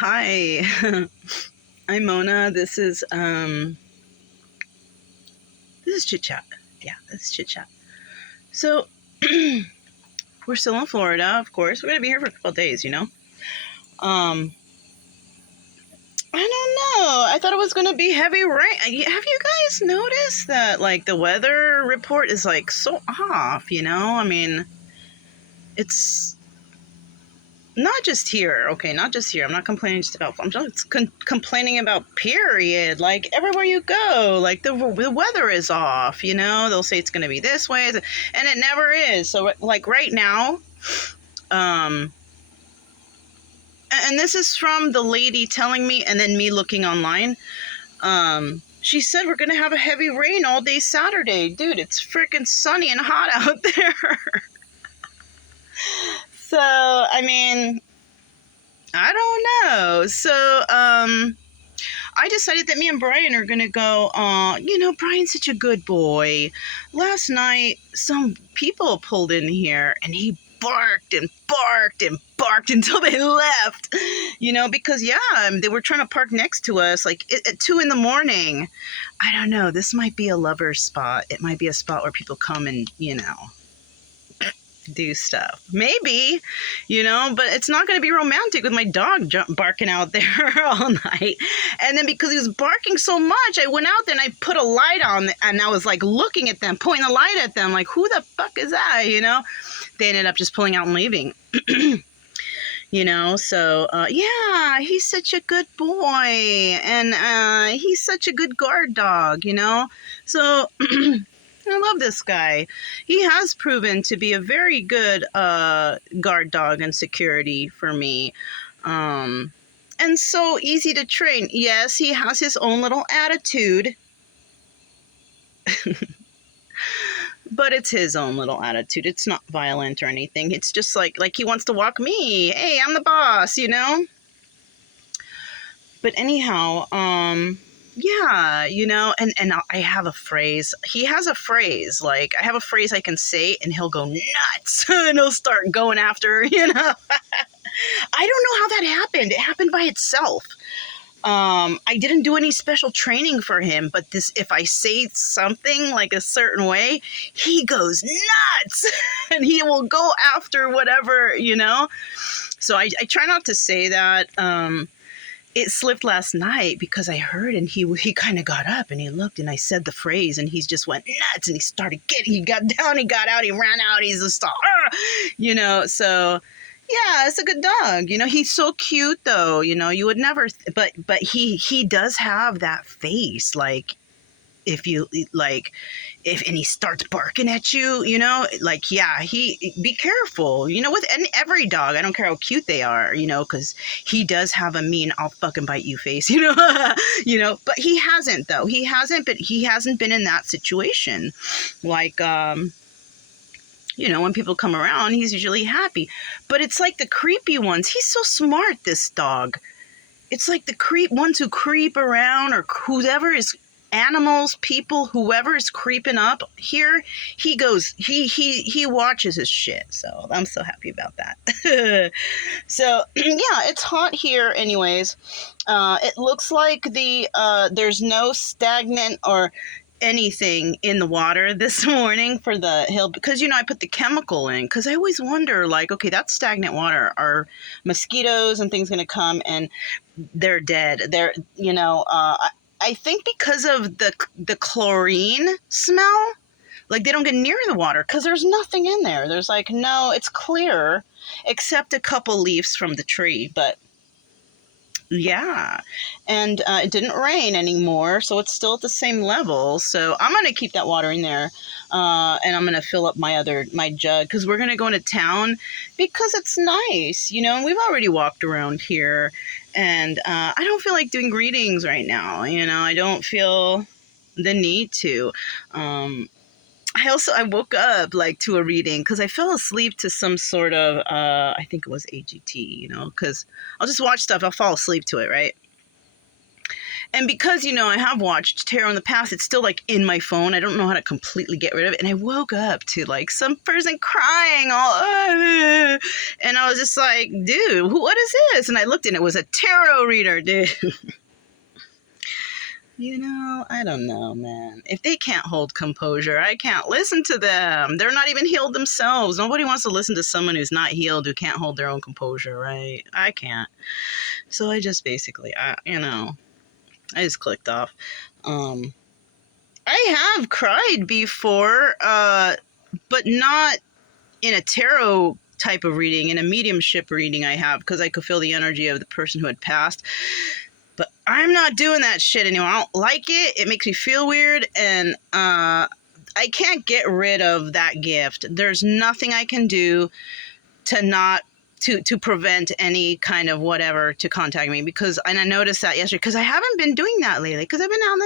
Hi, I'm Mona. This is Chit Chat. Yeah, this is Chit Chat. So we're still in Florida, of course. We're gonna be here for a couple of days, Um, I don't know. I thought it was gonna be heavy rain. Have you guys noticed that like the weather report is like so off? I mean, it's not just here, okay, not just here. I'm not complaining just about, I'm just complaining about period. Like everywhere you go, like the weather is off, they'll say it's going to be this way and it never is. So like right now, um, and this is from the lady telling me and then me looking online. She said we're going to have a heavy rain all day Saturday. Dude, it's freaking sunny and hot out there. So, I mean, I don't know. So, I decided that me and Brian are going to go. Brian's such a good boy. Last night, some people pulled in here and he barked and barked and barked until they left. Because, they were trying to park next to us like at 2 in the morning. I don't know. This might be a lover's spot. It might be a spot where people come and, do stuff. Maybe, but it's not going to be romantic with my dog barking out there all night. And then because he was barking so much, I went out there and I put a light on and I was like looking at them, pointing the light at them, like, who the fuck is that? They ended up just pulling out and leaving. Yeah, he's such a good boy and he's such a good guard dog, so I love this guy. He has proven to be a very good guard dog and security for me. And so easy to train. Yes, he has his own little attitude. But it's his own little attitude. It's not violent or anything. It's just like he wants to walk me. Hey, I'm the boss, But anyhow, yeah, and I have a phrase. He has a phrase. Like, I have a phrase I can say, and he'll go nuts, and he'll start going after, I don't know how that happened. It happened by itself. I didn't do any special training for him, but if I say something like a certain way, he goes nuts, and he will go after whatever, So I try not to say that. It slipped last night because I heard and he kind of got up and he looked and I said the phrase and he just went nuts and he got down, he got out, he ran out, he's a star, so yeah, it's a good dog. He's so cute though, you would never, but he does have that face. Like if and he starts barking at you, be careful, with every dog. I don't care how cute they are, because he does have a mean, I'll fucking bite you face, but he hasn't, but he hasn't been in that situation. Like, when people come around, he's usually happy, but it's like the creepy ones. He's so smart, this dog. It's like the ones who creep around or whoever is animals, people, whoever is creeping up here, he watches his shit. So I'm so happy about that. So yeah, it's hot here anyways. It looks like there's no stagnant or anything in the water this morning for the hill because I put the chemical in because I always wonder, like, okay, that's stagnant water. Are mosquitoes and things going to come and they're dead? I think because of the chlorine smell, like they don't get near the water because there's nothing in there. There's like, no, it's clear except a couple leaves from the tree, but yeah. And it didn't rain anymore, so it's still at the same level. So I'm going to keep that water in there, and I'm going to fill up my jug because we're going to go into town because it's nice, and we've already walked around here, and I don't feel like doing readings right now, I don't feel the need to. I woke up like to a reading because I fell asleep to some sort of, I think it was AGT, because I'll just watch stuff. I'll fall asleep to it, right? And because, I have watched tarot in the past, it's still like in my phone. I don't know how to completely get rid of it. And I woke up to like some person crying all, and I was just like, dude, what is this? And I looked and it was a tarot reader, dude. I don't know, man. If they can't hold composure, I can't listen to them. They're not even healed themselves. Nobody wants to listen to someone who's not healed, who can't hold their own composure, right? I can't. So I just basically, I just clicked off. I have cried before, but not in a tarot type of reading. In a mediumship reading I have, because I could feel the energy of the person who had passed. But I'm not doing that shit anymore. I don't like it. It makes me feel weird. And I can't get rid of that gift. There's nothing I can do to not to prevent any kind of whatever to contact me, and I noticed that yesterday, because I haven't been doing that lately, because I've been out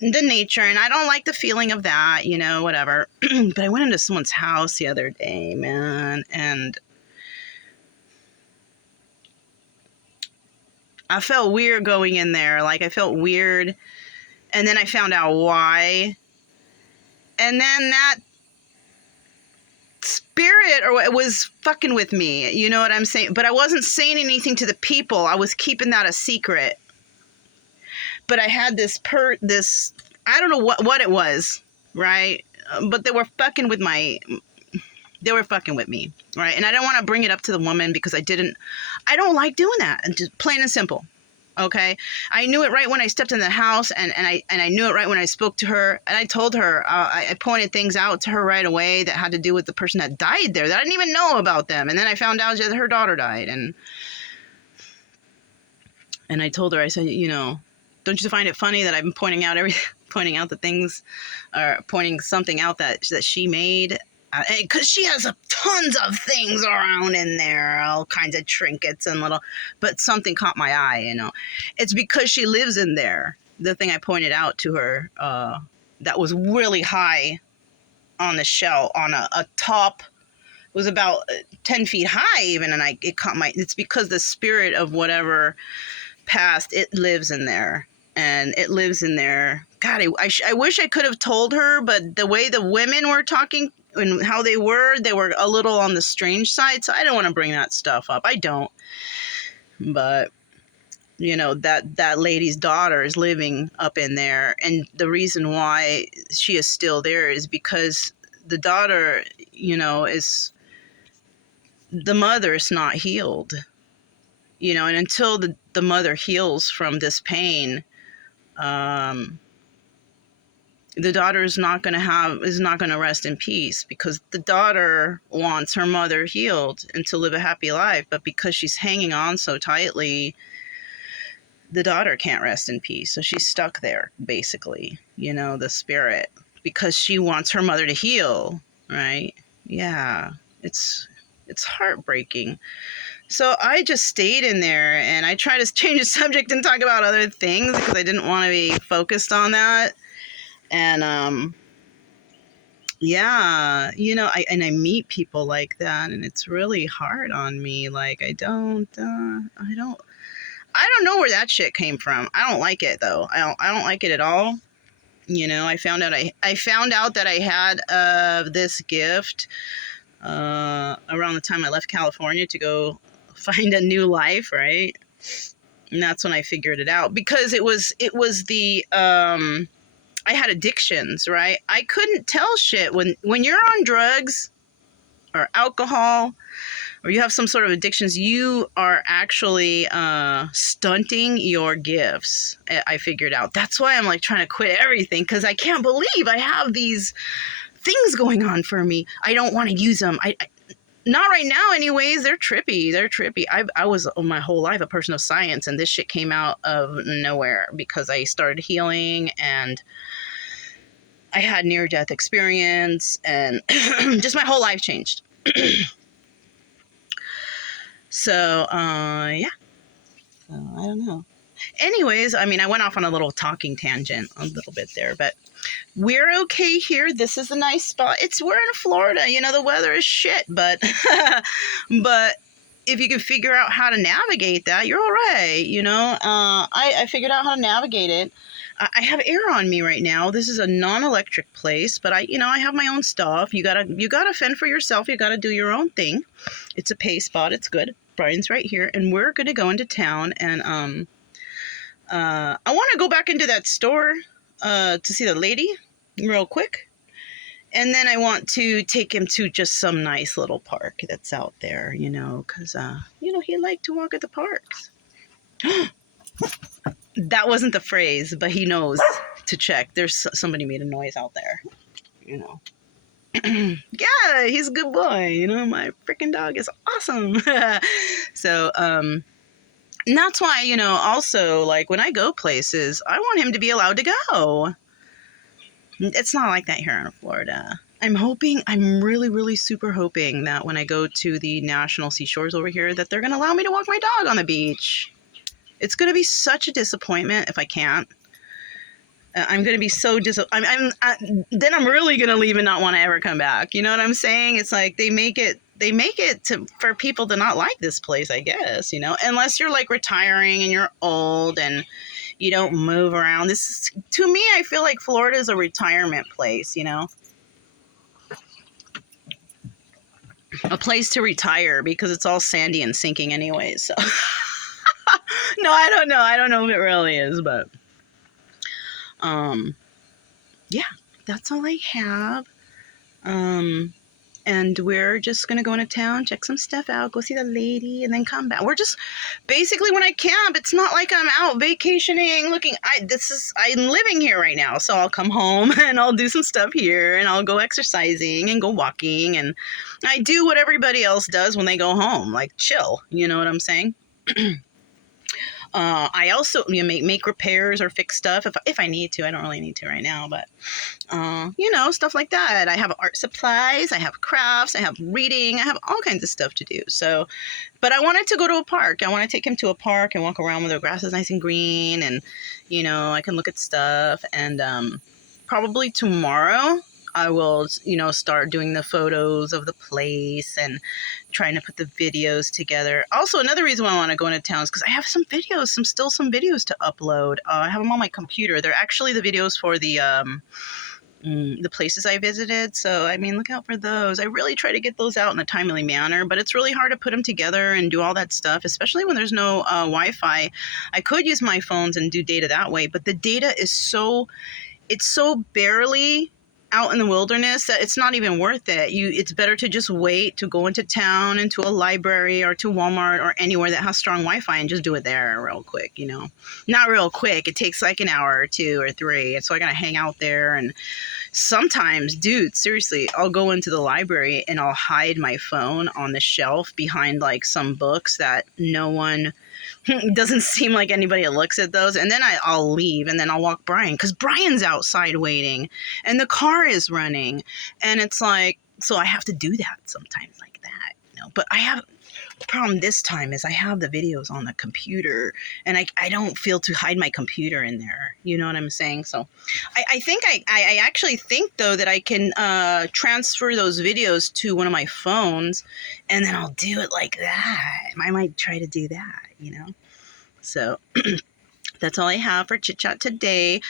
in the nature, and I don't like the feeling of that, whatever. But I went into someone's house the other day, man, and I felt weird going in there. Like, I felt weird, and then I found out why, and then that spirit or it was fucking with me, you know what I'm saying? But I wasn't saying anything to the people. I was keeping that a secret. But I had this I don't know what it was, right? But they were fucking with me, right? And I don't want to bring it up to the woman, because I don't like doing that. And just plain and simple. Okay, I knew it right when I stepped in the house, and I knew it right when I spoke to her, and I told her, I pointed things out to her right away that had to do with the person that died there, that I didn't even know about them, and then I found out that her daughter died, and I told her, I said, don't you find it funny that I've been pointing out the things, or pointing something out that she made? Because she has tons of things around in there, all kinds of trinkets and but something caught my eye, It's because she lives in there. The thing I pointed out to her, that was really high on the shelf, on a top, was about 10 feet high even, and it caught it's because the spirit of whatever passed, it lives in there. And it lives in there. God, I wish I could have told her, but the way the women were talking and how they were a little on the strange side, so I don't want to bring that stuff up. I don't. But, that lady's daughter is living up in there, and the reason why she is still there is because the daughter, is, the mother is not healed. And until the mother heals from this pain, the daughter is not going to rest in peace, because the daughter wants her mother healed and to live a happy life. But because she's hanging on so tightly, the daughter can't rest in peace. So she's stuck there, basically, the spirit, because she wants her mother to heal, right? Yeah, it's heartbreaking. So I just stayed in there, and I tried to change the subject and talk about other things, because I didn't want to be focused on that. And yeah, I meet people like that, and it's really hard on me. Like, I don't know where that shit came from. I don't like it, though. I don't like it at all. I found out that I had this gift around the time I left California to go find a new life, right? And that's when I figured it out, because it was the I had addictions, right? I couldn't tell shit when you're on drugs or alcohol, or you have some sort of addictions. You are actually stunting your gifts. I figured out. That's why I'm like trying to quit everything, because I can't believe I have these things going on for me. I don't want to use them. I not right now anyways. They're trippy. I was my whole life a person of science, and this shit came out of nowhere because I started healing, and I had near-death experience, and just my whole life changed. So yeah, so I don't know. Anyways, I went off on a little talking tangent a little bit there, but we're okay here. This is a nice spot. We're in Florida. The weather is shit, but if you can figure out how to navigate that, you're all right. You know, I figured out how to navigate it. I have air on me right now. This is a non-electric place, but I have my own stuff. You gotta fend for yourself. You gotta do your own thing. It's a pay spot. It's good. Brian's right here, and we're gonna go into town, and I want to go back into that store to see the lady real quick. And then I want to take him to just some nice little park that's out there, because, he liked to walk at the parks. That wasn't the phrase, but he knows to check. There's somebody made a noise out there, you know. Yeah, he's a good boy. My freaking dog is awesome. So, and that's why, also, like, when I go places, I want him to be allowed to go. It's not like that here in Florida. I'm really, really super hoping that when I go to the national seashores over here, that they're going to allow me to walk my dog on the beach. It's going to be such a disappointment if I can't. I'm going to be so then I'm really going to leave and not want to ever come back. You know what I'm saying? It's like they make it for people to not like this place, I guess, unless you're like retiring and you're old and you don't move around. To me, I feel like Florida is a retirement place, a place to retire because it's all sandy and sinking anyways. So no, I don't know. I don't know if it really is, but yeah, that's all I have. And we're just going to go into town, check some stuff out, go see the lady, and then come back. We're just, basically, when I camp, it's not like I'm out vacationing, I'm living here right now. So I'll come home and I'll do some stuff here, and I'll go exercising and go walking, and I do what everybody else does when they go home, like chill. You know what I'm saying? I also make repairs or fix stuff if I need to. I don't really need to right now, but stuff like that. I have art supplies, I have crafts, I have reading, I have all kinds of stuff to do. So, but I wanted to go to a park. I want to take him to a park and walk around where the grass is nice and green, and I can look at stuff. And probably tomorrow I will, start doing the photos of the place and trying to put the videos together. Also, another reason why I want to go into town is because I have some videos, some videos to upload. I have them on my computer. They're actually the videos for the places I visited. So, look out for those. I really try to get those out in a timely manner, but it's really hard to put them together and do all that stuff, especially when there's no Wi-Fi. I could use my phones and do data that way, but the data is it's so barely out in the wilderness that it's not even worth it. It's better to just wait to go into town, into a library or to Walmart or anywhere that has strong Wi-Fi and just do it there real quick, Not real quick. It takes like an hour or 2 or 3. And so I gotta hang out there, and sometimes, dude, seriously, I'll go into the library and I'll hide my phone on the shelf behind like some books that no one doesn't seem like anybody looks at those, and then I'll leave, and then I'll walk Brian, because Brian's outside waiting and the car is running, and it's like, so I have to do that sometimes like that, but the problem this time is I have the videos on the computer, and I don't feel to hide my computer in there. You know what I'm saying? So I think I actually think, though, that I can transfer those videos to one of my phones, and then I'll do it like that. I might try to do that, So that's all I have for Chit Chat today.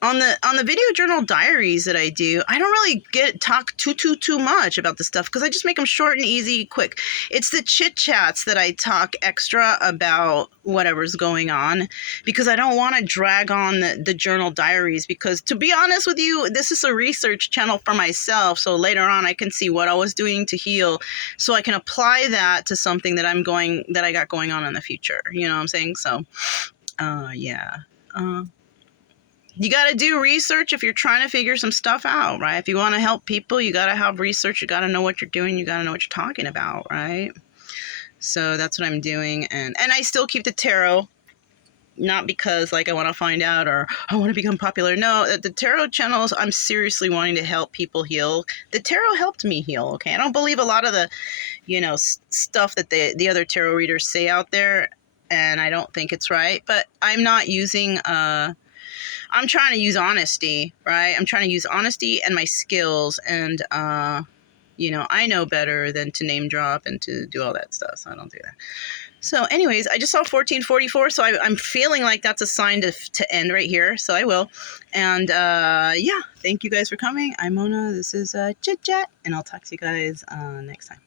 On the video journal diaries that I do, I don't really talk too much about the stuff, because I just make them short and easy, quick. It's the chit chats that I talk extra about whatever's going on, because I don't want to drag on the journal diaries, because to be honest with you, this is a research channel for myself. So later on I can see what I was doing to heal, so I can apply that to something that I got going on in the future. You know what I'm saying? So yeah. You got to do research if you're trying to figure some stuff out, right? If you want to help people, you got to have research. You got to know what you're doing. You got to know what you're talking about, right? So that's what I'm doing. And I still keep the tarot, not because like I want to find out or I want to become popular. No, the tarot channels, I'm seriously wanting to help people heal. The tarot helped me heal, okay? I don't believe a lot of the, stuff that the other tarot readers say out there, and I don't think it's right. But I'm not using... I'm trying to use honesty, right? I'm trying to use honesty and my skills, and you know, I know better than to name drop and to do all that stuff. So I don't do that. So anyways, I just saw 1444. So I'm feeling like that's a sign to end right here. So I will. And yeah, thank you guys for coming. I'm Mona. This is Chit Chat. And I'll talk to you guys next time.